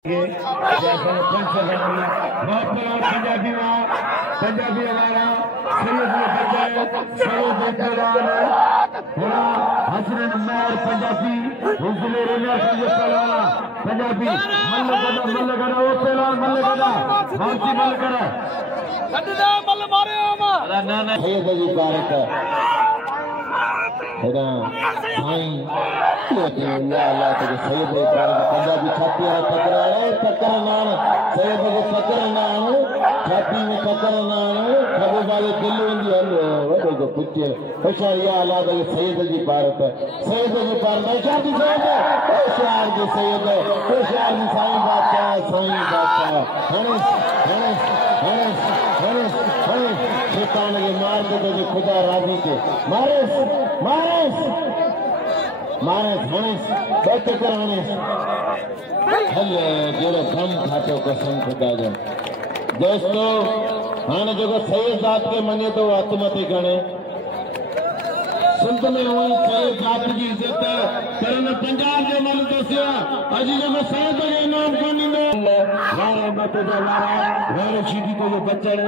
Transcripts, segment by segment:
पंजाबी हमारा हसरन मैर पंजाबी पंजाबी मल्ल करा वो पहलवान मल्ल करा बाउंसी मल्ल करा मल्ल मारे पंजाबी छाती छाती में पकड़ खबे वाले दिल पुछे होशियार या अल्लाह सैयद जी भारत सैयद जी भारत होशियार जी सैयद होशियार जी साईं बादशाह शैतान के मार दे तो खुदा राजी के मारे बैठे कराने हले जेरो गम खातो कसम खुदा जो दोस्तों हाँ जो सही जात के मने तो आत्महत्या गणे संत में हुई सही जात की इज्जत पर पंजाब जो मन दसिया अजी जो सही तो इनाम को नींदो वारे मत जो लारा वारे शीटी को जो बच्चन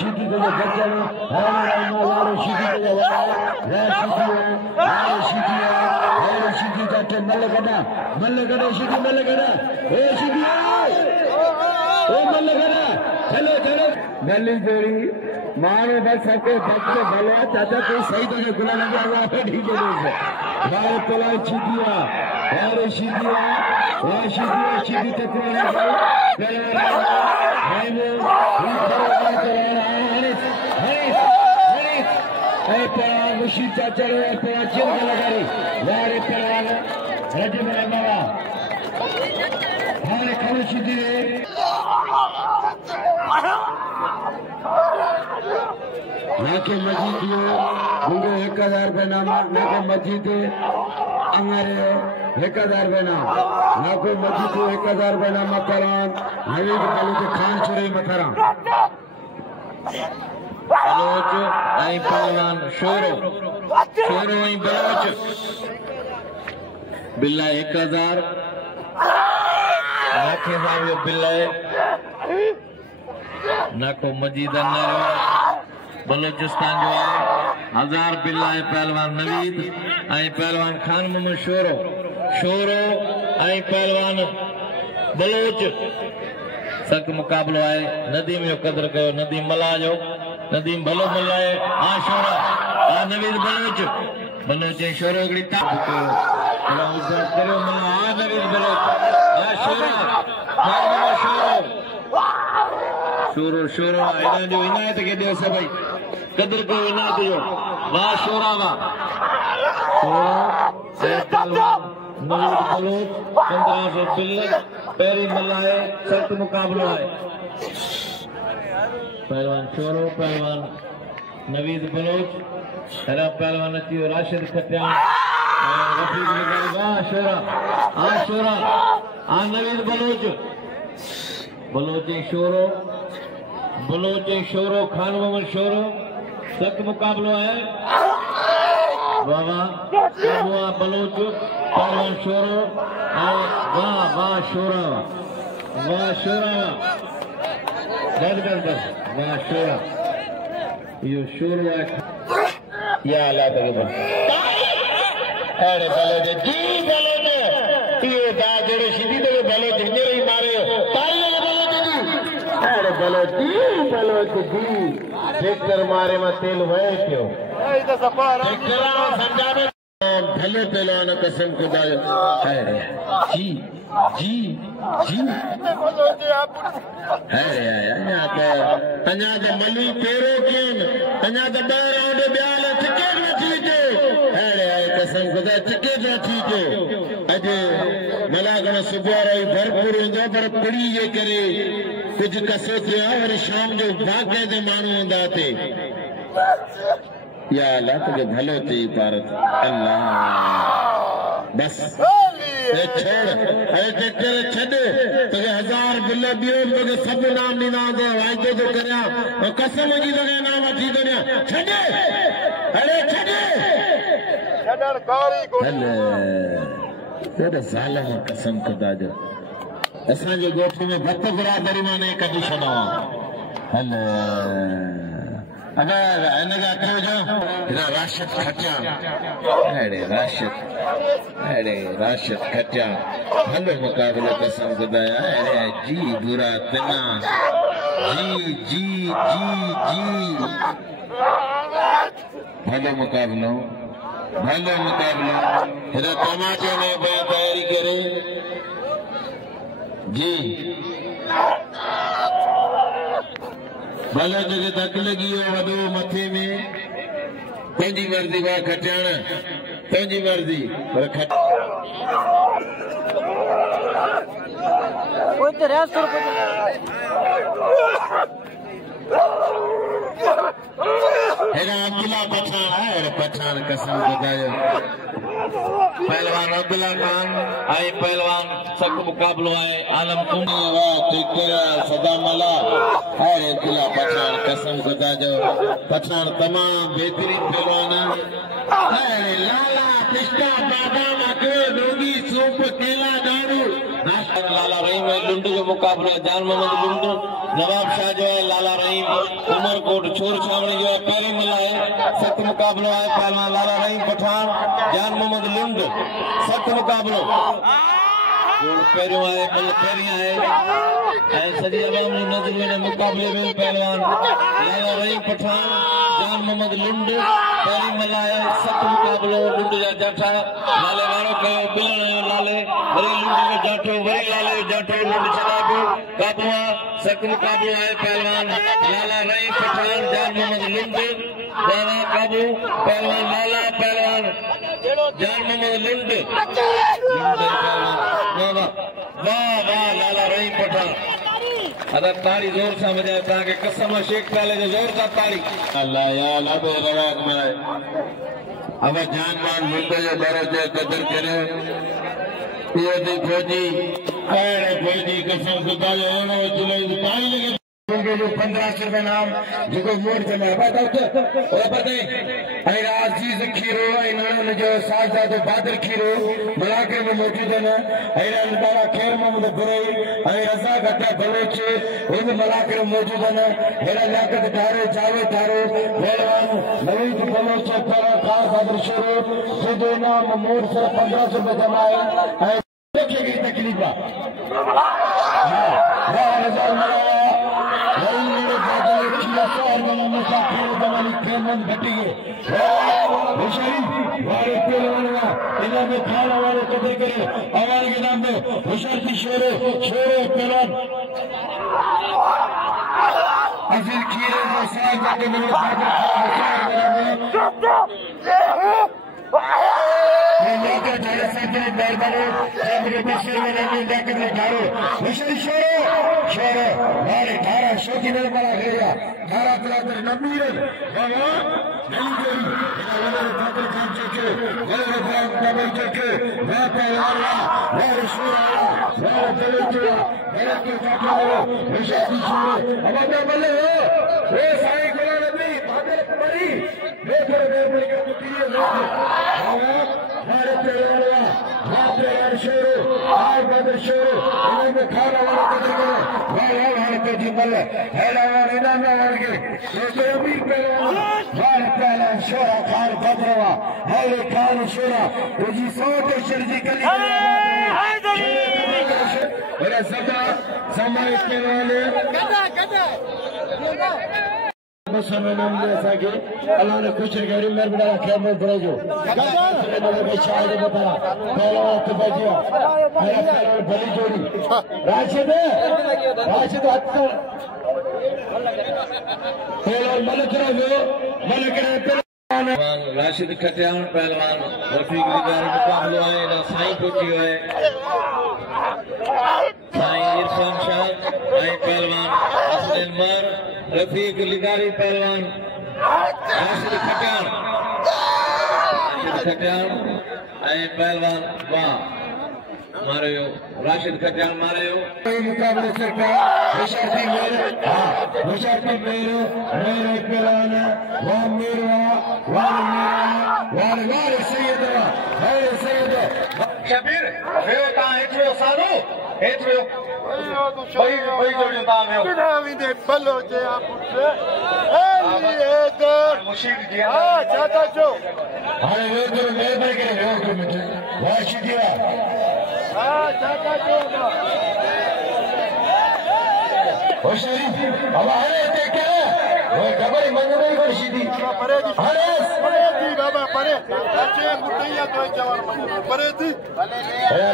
शीटी को जो बच्चन वारे शीटी को जो वारे शीटी जाते मल्ल गड़ा शीटी मल्ल गड़ा ए शीटी ओ मल्ल गड़ा चलो गली जोड़ी मारो बस सके बच्चे भलो चाचा कोई सही तो जो गुना लगा हुआ है ठीक है वारे तला शीटिया शीटी टकराने मुशीद चाचा चिर लगा रही वारे पहलवान रजब बाबा हमारे खड़े शीटी नाके मजीद गुंगे 1000 रुपये नामा नाके मजीद अंगारे 1000 रुपये नाम नाको मजीद 1000 रुपये नामा पहलवान नवीद कलू के खान चुरे मथरा बलोच आई पहलवान शोरो आई बलोच बिल्ला 1000 नाके साहब बिल्ला नाको मजीद बलोचिस्तान जो है 1000 बिल्ला है पहलवान नवीद आई पहलवान खान मोहम्मद शोरो आई पहलवान बलोच सख्त मुकाबलो है नदीम जो कदर कयो नदीम मला जो नदीम भलो मला है आ शोरा आ नवीद बलोच शोरो गड़ी ता करो मला आ नवीद बलोच आ शोरा शोरो इना जो इनायत के दियो सभई कदर को इनायत जो वाह शोरा वाह नवीद बलोच 1500 बिल्ला पैरी मल्ला है सख्त मुकाबलो है पहलवान शोरो पहलवान नवीद बलोच हरा पहलवान अचियो राशिद खटियान रफीक निगारी वाह शोरा आ नवीद बलोच शोरो खान मोहम्मद शोरो सख्त मुकाबलो है बाबा बलोच पहलवान शोरो वाह शोरा वाह शोरा यो शोरो है या अल्लाह तकबर अरे बलोच जी ये दा जोड़े सीधी तो बलोच मेरे ही मारे बलोच ट्रैक्टर मारे में तेल वहे क्यों भले पहलवान कसम खुदा जी यहाँ पे अञा तो मली पेरो किन अञा तो 2 राउंड ब्याल टिकट न थी जो कसम खुदा टिकट न थी जो अॼु मलागण सुबुह रही भरपूर हूंदो पर पिड़ी जे करे कुछ कसो थिया और शाम जो भाग्य दे माण्हू हूंदा थे या अल्लाह तुझे भलो थी भारत अल्लाह बस ट्रैक्टर छॾ तुझे 1000 बिल ॿियो तुझे सभु इनाम ॾींदा वाइदो थो करियां कसम जी तुझे इनाम वठी थो ॾियां छॾ ज़ालिम कसम खुदा जो असांजे गोठ में भत बिरादरी माने कढी छॾो हले अगर इनका कहो जो राशिद खटियान अरे राशिद खटियान भलो मुकाबलो कसम खुदाया अरे जी बुरा तना जी जी जी जी भलो मुकाबलो हेरा टमाटे ने तैयारी करे जी भले जगह धक लगी हो वडो मथे में पंजी मर्जी वा खटियाण पंजी मर्जी पर खट कोई तो रेस कर हेरा अब्दुल्ला पठान कसम खुदायो पहलवान अब्दुल्ला खान आई पहलवान सख्त मुकाबलो है आलम कुंडी सदाम मला और अब्दुल्ला पठान कसम खुदा जो पठान तमाम बेहतरीन पहलवान है लाला पिस्ता बादाम अको लोगी सूप केला दारू लाला रहीम लुंड जो मुकाबलो जान मोहम्मद लुंड नवाब शाह जो है लाला रहीम उमरकोट छोर छावनी जो है पहली मला है सख्त मुकाबलो है पहलवान लाला रहीम पठान जान मोहम्मद लुंड सख्त मुकाबलो पैरों है मतलब पैरियां है सदी अवाम नजर में मुकाबले में पहलवान लाला रहीम पठान जान मोहम्मद लुंड पहली मला है सख्त मुकाबलो लुंड जा जाठा लाले वारो कयो बिलन लाले वरी लुंड में जाठो वरी लाले जाठो लुंड छडाबो काबुआ सख्त मुकाबलो है पहलवान लाला रहीम पठान जान मोहम्मद लुंड दाना काबू पहलवान लाला पहलवान जान मोहम्मद लुंड वाह वाह लाला रहीम पठान अदा ताड़ी जोर से बजाए ताकि कसम शेख ताले जो जोर से ताड़ी अल्लाह यार अब रवाक में अब जान मान लुंड जो दर्जे कदर करे ये देखो जी अरे फौजी कसम खुदा जो होना चले ताड़ी लगे जो 1500 रुपए नाम जो वोट जमा पता अजीज खीरो इन्होंने जो साहब बादर खीरो मलाके में मौजूद है खैर मोहम्मद बुरई रजा गड्ढा बलोच वो भी मलाके में मौजूद है हेरा लियाकत धारो जावेद धारो पहलवान नवीद बलोच खास बादर शेरो खुद नाम मोड़ से 1500 रुपए जमा है तकलीफ खाना वाले कदर करे हमारे के नाम में हुशार की शेरो पहलवान अजीज खीरे शौकीन बड़ा गया धारा पिलातर नबीर खाना शोरा खान बदरवा है खान शोरा जी सोट सर्जिकली मेरा सदा समय के वाले समय नाम ले सके अल्लाह ने कुछ गैर मेरे बड़ा क्या मैं बड़ा जो मैं शायद बता पहला वक्त बजिया मेरा बड़ी जोड़ी राशिद अत्तर राशिद खटियान पहलवान रफीक दीदार मुकाबलो है ना साईं पहुंची है साईं इरफान शाह आई पहलवान असद मर रफीक लिगारी पहलवान राशिद खटियान आई पहलवान वाह मारे हो राशिद खटियान मारे हो मुकाबले से मुशर्रफी मेरे पहलवान वाह मेरा वाह सैयद शबीर वेहो तव्हां हेठि वेहो साधू हेठि वेहो ॿई जोड़ियूं तव्हां वेहो मुशीर जी हाणे वेहो करो महिरबानी करे वेहो हिकु मिंट वाह शीदी होशियारी अब हाणे हिते केरु डबल मंगने कोन शीदी हाणे बाबा परे अचे मुटैया तो जवान परे थी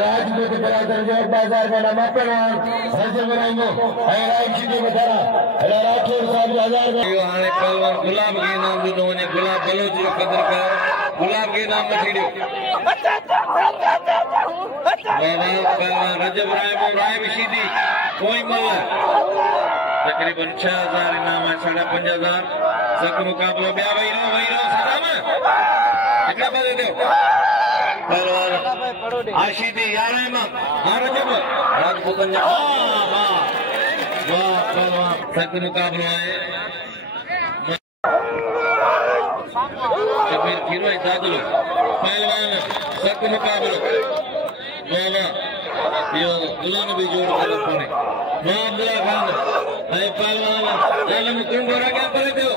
राजपूत बरादर जो बाजार में नमा पहलवान हजर बनाइयो राज शीदी बधारा राठौर साहब 1000 हाणे पहलवान गुलाब के नाम ॾिनो वञे गुलाब बलोच जो क़दर कर गुलाब के नाम मथी ॾियो पहलवान रजब राय शीदी कोई मल तकरीबन 6000 इनाम है 5500 सक मुकाबलो ॿिया वही रहो सदाम हिकिड़ा बदे दो पहलवान आशीदी 11 मां रजब राजपूतन जा वाह पहलवान सक मुकाबलो है शबीर खीरो ऐं दादलो पहलवान सक मुकाबलो वाह इहो गुलाम भी जोड़ करे कोने अब्दुल्ला खान ऐं पहलवान आलम कुंडोर अॻियां करे दियो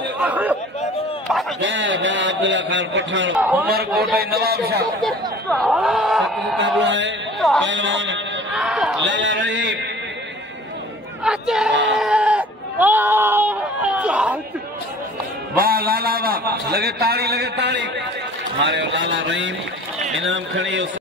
वाह अब्दुल्ला खान पठान उमरकोट ऐं नवाब शाह सक मुकाबलो है पहलवान लाला रहीम वाह लाला वाह लगे ताड़ी मारे लाला रहीम इनाम खणी